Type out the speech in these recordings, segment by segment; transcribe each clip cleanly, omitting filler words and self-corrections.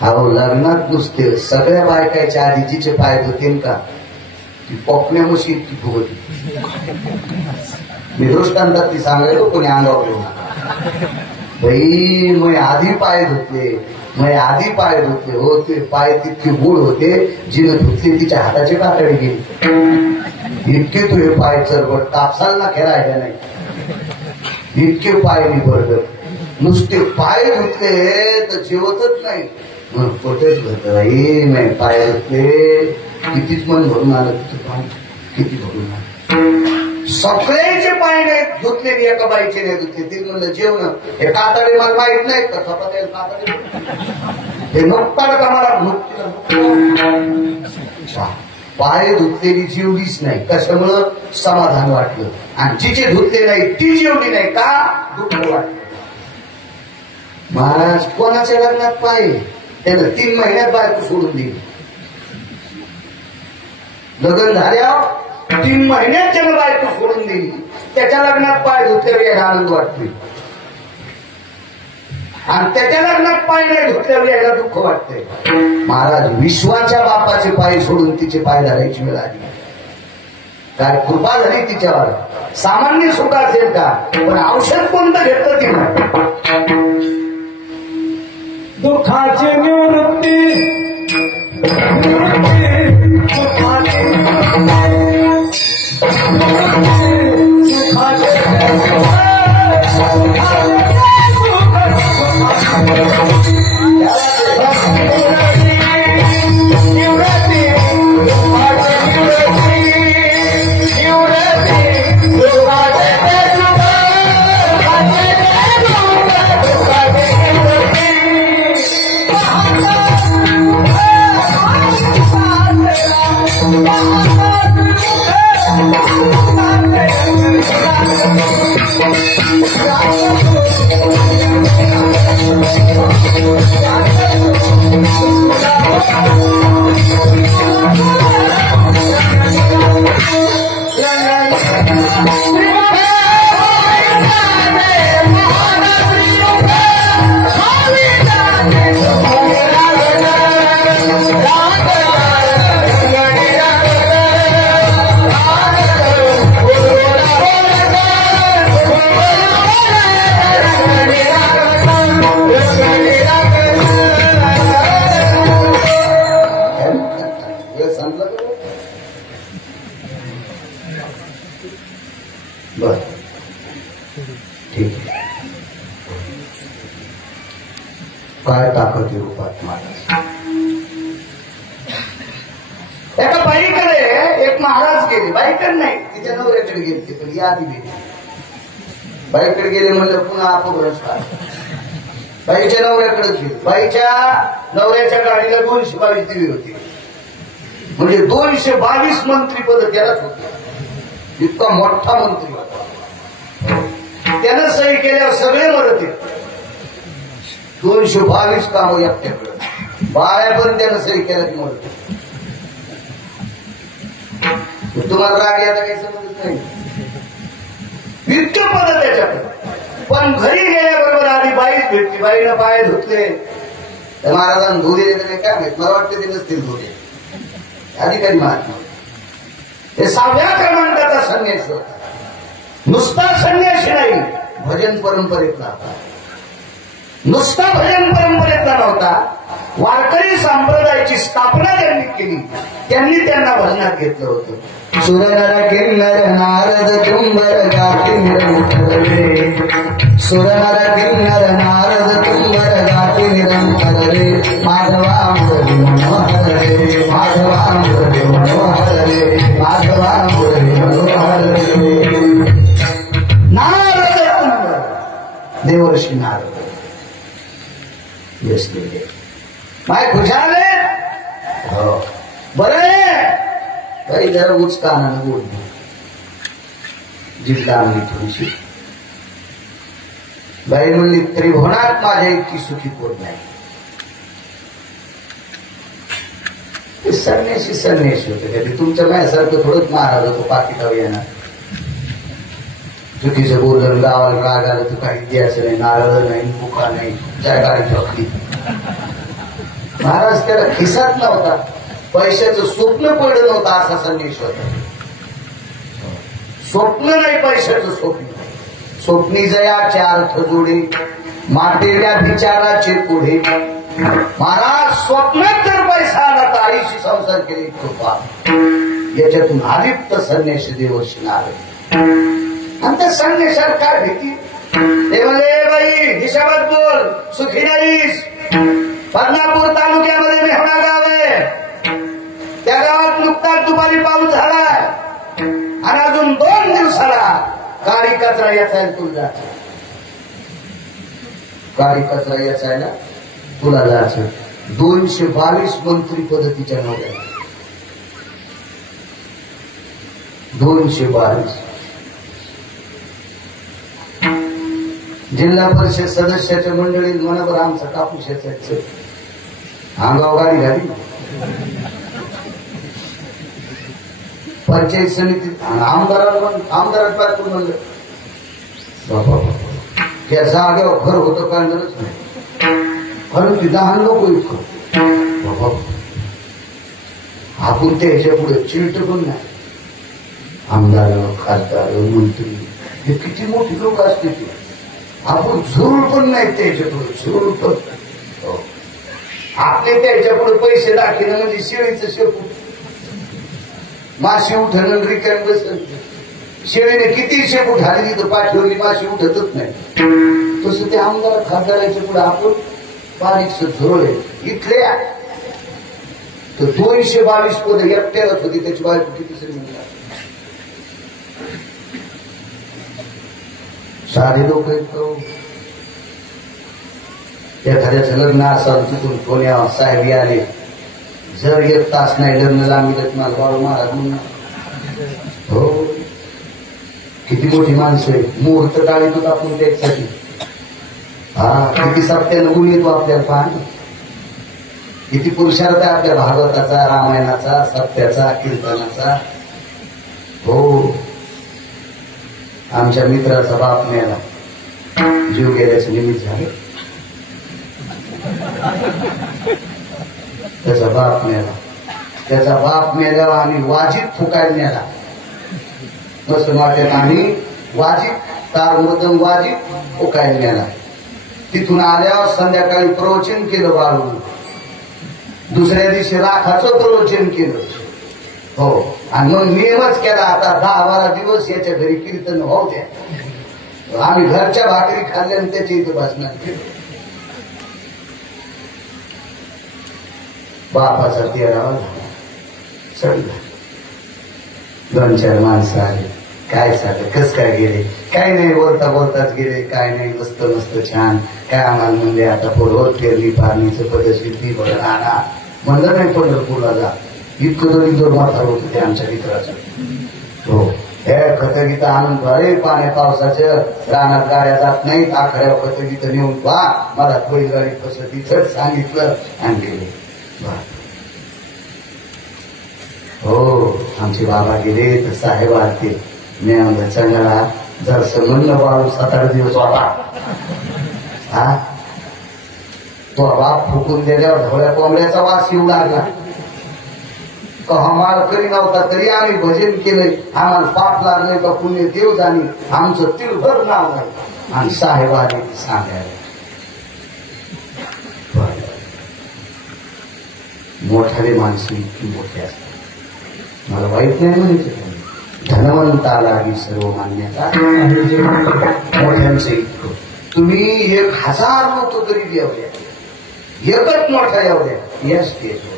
अहो लग्नात नुसते सगळ्या बायकाच्या आधी जिचे पाय धुते का ती पोकण्यामुशी इतकी फुगती. मी दृष्टांतात ती सांगायलो कोणी अंगावर येऊ नका. बाई मग आधी पाय धुतले हो ते पाय तितके गुळ होते जिने धुतले तिच्या हाताची कातडी गेली. इतके तुझे पाय चरबट कापसाला खेळायला नाही इतके पाय निबडत नुसते पाय धुतले तर जेवतच नाही. मग पोटेच धरत बाई मी पाय धुतले कितीच मन भरून आलं तिथे पाय किती भरून आलं. सगळ्याचे पाय नाही धुतलेली एका बाईचे नाही धुतले. ती म्हणलं जेवण हे कातडे मला माहित नाही का स्वतः कातडे हे नुकताला का मला पाय धुतलेली जेवलीच नाही कशामुळं समाधान वाटलं आणि जिचे धुतले नाही ती जेवली नाही का दुःख वाटलं. महाराज कोणाच्या लग्नात पाय त्यानं 3 महिन्यात बायको सोडून दिली. लग्न झाल्यावर 3 महिन्यात त्यानं बायको सोडून दिली. त्याच्या लग्नात पाय धुतल्यावर यायला आनंद वाटतोय आणि त्याच्या लग्नात पाय नाही धुतल्यावर यायला दुःख वाटतंय. महाराज विश्वाच्या बापाचे पाय सोडून तिचे पाय धरायची वेळ आली. काय कृपा झाली तिच्यावर. सामान्य सुख असेल का पण औषध कोणतं घेतलं तिनं दुःखाची निवृत्ती काय ताकद रूपात महाराज. एका बाईकडे एक महाराज गेले. बाईकडे नाही तिच्या नवऱ्याकडे गेले पण या आधी गेले. बाईकडे गेले म्हणलं पुन्हा अपभ्रष्ट. बाईच्या नवऱ्याकडे गेले. बाईच्या नवऱ्याच्या गाडीला 222 दिवे होते म्हणजे 222 मंत्रीपद त्यालाच होते. इतका मोठा मंत्री होता. त्यानं सही केल्यावर सगळे मरत येत. 222 कामं एकट्याकडे बाया पण त्यानं सही केल्या की मरत. तुम्हाला राग याचा काही समजत नाही. इतकं पद त्याच्याकडे. पण घरी गेल्याबरोबर आधी बाईच भेटली. बाईनं पाय धुतले. महाराजांना धुले काय माहित मला वाटतं ते नसतील धुले अधिकारी महात्मा. हे 6व्या क्रमांकाचा संन्यासी होता. नुसता संन्यासी नाही भजन परंपरेतला होता. नुसता भजन परंपरेतला नव्हता. वारकरी संप्रदायाची स्थापना त्यांनी केली. त्यांनी त्यांना भजनात घेतलं होतं. सुरनर किन्नर नारद तुंबर गाती निरंतर रे. सुरनर किन्नर नारद तुंबर गाती निरंतर रे. माधवा मुरली मनोहर रे. माधवा मुरली मनोहर रे. माधवा मुरली मनोहर रे. नारद तुंबर देवर्षी नारद यश गेले. माय खुशाल आहे हो बरं काही जरा उचकानानं बोलली. जिल्हा आणली थोडीशी. बाई म्हणली त्रिभुवनात माझ्या इतकी सुखी कोण नाही. ते संन्यासी होते कधी तुमच्या माझ्यासारखं थोडंच महाराज होतो पाकिटावर येणार. चुकीचं बोललं गावाला राग आलं तर काही द्यायचं नाही. नारळ नाही मुखा नाही त्या गाडी ठोकली. महाराज त्याला खिसात नव्हता, पैशाचं स्वप्न पडलं नव्हतं असा संदेश होता. स्वप्न नाही पैशाचं स्वप्न. स्वप्नी जयाचे अर्थ जोडे, मातेल्या विचाराचे पुढे. महाराज स्वप्नात जर पैसा आला तर आईशी संसार केले कृपा. याच्यातून आदिप्त संन्यास देवशिनार आणि त्या संन्यासाला काय भीती. ते म्हणले बाई हिशाबात बोल, सुखी नाहीस. बदनापूर तालुक्यामध्ये मेहणा गाव आहे. त्या गावात नुकताच दुपारी पाऊस झाला आणि अजून 2 दिवसाला काळी कचरा याचायला तुला जायचं. काळी कचरा याचायला तुला जायचं. 222 मंत्री पद्धतीच्या नव्हत्या. 222 जिल्हा परिषद सदस्याच्या मंडळीत मनावर आमचा कापूस याचायचं. अंगाव गाडी घाली. पंचायत समितीत आमदारात पाठवून म्हणलं त्या जागेवर घर होतं काढणारच नाही. कारण ती 10 लोक इतकं आपण त्याच्या पुढे चिलट पण नाही. आमदार, खासदार, मंत्री हे किती मोठी लोक असते ते. आपण झुरळ पण नाही त्याच्या पुढे. झुरळ पण आपले त्याच्या पुढे पैसे दाखवणं म्हणजे शेळीचं शेपूट. माशी उठणं रिकाम बसणं. शेळीने किती शेपूट हाडली तर पाठवली माशी उठतच नाही. तसं ते आमदार खासदाराच्या पुढे आपण बारीकस झुरळ आहे. इथल्या तर 222 पद एकट्यालाच होती. त्याची बायको किती श्रीमंत. साधे लोक एखाद्याचं लग्न असाल तिथून कोण्या साहेब आले. जर 1 तास नाही लग्न लांबीत मला बाळू महाराज म्हणून. हो किती मोठी माणसं आहे. मुहूर्त काढीत होता आपण त्याच्यासाठी. किती सत्यानं गुण येतो आपल्याला पाहणे. किती पुरुषार्थ आहे आपल्या भागवताचा, रामायणाचा, सत्याचा, कीर्तनाचा. हो आमच्या मित्राचा बाप मेला. जीव गेल्याचं निमित्त झालं. त्याचा बाप मेला. त्याचा बाप मेल्यावर आम्ही वाजीत फुकायला नेला. मस्त वाटेल आम्ही वाजीत तार मदम वाजीत फुकायला नेला. तिथून आल्यावर संध्याकाळी प्रवचन केलं बाळू. दुसऱ्या दिवशी राखाचं प्रवचन केलं. हो आणि मग नियमच केला आता 10-12 दिवस याच्या घरी कीर्तन होऊ द्या. आम्ही घरच्या भाकरी खाल्ल्याने त्याच्या इथे भाषणात केलं. बापाचा 13वा चढला. 2-4 माणसं आले. काय झालं, कस काय गेले. काय नाही बोलता बोलताच गेले. काय नाही मस्त मस्त छान. काय आम्हाला म्हणले आता पोरवर पेरणी पारणीचं पदसिद्धी बरं आणा. म्हणलं नाही पंढरपूरला जा. इतकं तरी जोर माथा होतं ते आमच्या मित्राचं. हो हे खतगीत आणून अरे पाण्या पावसाचं रानात गाड्या जात नाहीत. आखड्यावर खतगीत नेऊन पहा. मला बैलगाडी कसं सांगितलं आणि गेले. हो आमचे बाबा गेले तर साहेब आलते. मी म्हणलं चांगला जर म्हणलं बाळू 7-8 दिवस होता. तो बाप फुकून दिल्यावर ढोळ्या कोंबड्याचा वास येऊ लागला. तो हमाल करी नव्हता तरी आम्ही भजन केलंय. आम्हाला पाप लागले का पुण्य देव जाणी. आमचं तिळभर नाव नाही. आणि साहेब आले सांगायला. मोठाले माणसं इतकी मोठे असतात. मला वाईट नाही म्हणायचं. धनवंताला ही सर्व मान्यता. मोठ्यांचं इतकं तुम्ही 1000 लोक तरी येऊ द्या. एकच मोठा येऊ द्या. या स्टेजवर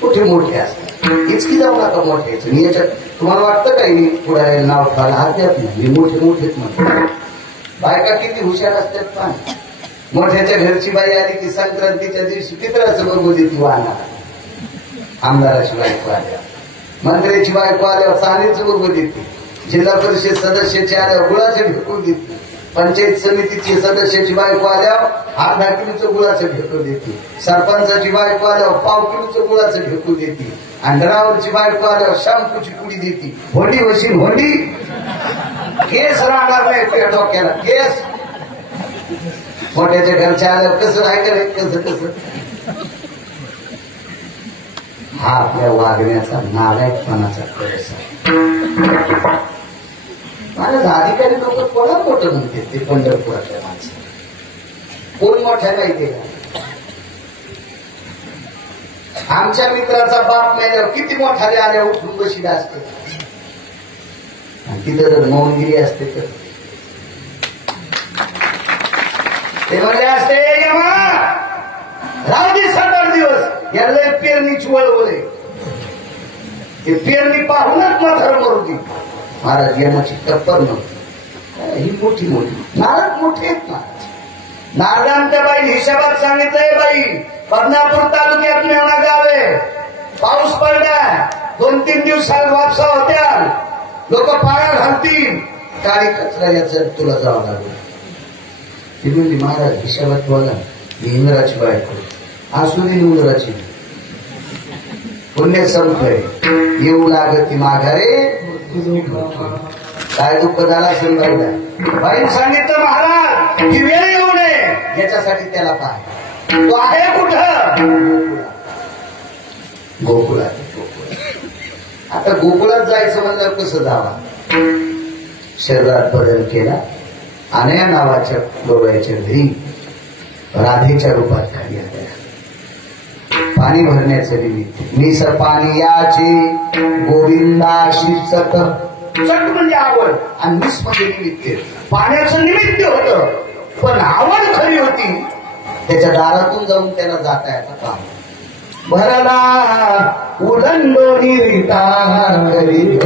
कुठे मोठे असतात. इतकी जाऊ नका मोठ्याचं. मी याच्यात तुम्हाला वाटतं काही पुढे नाव ठेवायला हात द्यात नाही. मी मोठेच म्हणतो. बायका किती हुशार असतात पण. मोठ्याच्या घरची बाई आली की संक्रांतीच्या दिवशी पितळाचं बघू देती वाहणार. आमदाराची बायको आल्या, मंत्र्याची बायको आल्यावर चांदीचं बघू देते. जिल्हा परिषद सदस्याची आल्यावर गुळाचं ढेकून देते. पंचायत समितीची सदस्याची बायको आल्यावर 8-10 किलोचं गुळाचं ढेकून देते. सरपंचाची बायको आल्यावर 1/2 किलोचं गुळाचं ढेकून देते. आणि ड्रायव्हरची बायको आल्यावर शॅम्पूची पुडी देते. होंडी वशील होंडी. केस राहणार नाही तुझ्या डोक्याला. केस मोठ्याच्या घरच्या आल्यावर कसं काय करायचं, कसं कसं. हा आपल्या वागण्याचा नालायकपणाचा कळस आहे. माझ्या अधिकारी लोक कोणा मोठं म्हणते ते पंढरपुरातल्या माणसं कोण मोठ्या नाही ते का. आमच्या मित्राचा बाप मेल्यावर किती मोठाले आल्या उठून बशीला असते आणि तिथं जर मौनगिरी असते तर ते म्हणले असते यमा राहू दे 7-8 दिवस याला पेरणीची वळवले ते पेरणी पाहूनच म्हातार मरू दे. महाराज यमाची टप्पर नव्हती ही मोठी मोठी नारद मोठे आहेत महाराज. नारदांच्या बाई हिशोबात सांगितलंय बाई बदनापूर तालुक्यात मेवणा गाव आहे. पाऊस पडला 2-3 दिवसात वापसा होत्या लोक पाया घालतील काय कचरा याचं तुला जावं लागलं. ती म्हणली महाराज हिशोबात बोला मी इंद्राची बायको असू दे इंद्राची पुण्य संपय येऊ लागत माघारे काय दुःख झाला संभाईला. बाईने सांगितलं महाराज ही वेळ येऊ नये याच्यासाठी त्याला पाय तो आहे कुठं गोकुळात. आता गोकुळात जायचं म्हणलं कसं जावा. शरीरात बदल केला अनया नावाच्या गोव्याच्या घरी राधेच्या रूपात खाली आल्या. पाणी भरण्याचं निमित्त मी पाणी याचे गोविंदाशी चट म्हणजे आवड आणि मिस म्हणजे निमित्त पाण्याचं निमित्त होतं पण आवड खरी होती. त्याच्या दारातून जाऊन त्याला जाता येतं काम भरला उलंडोनी रिता करी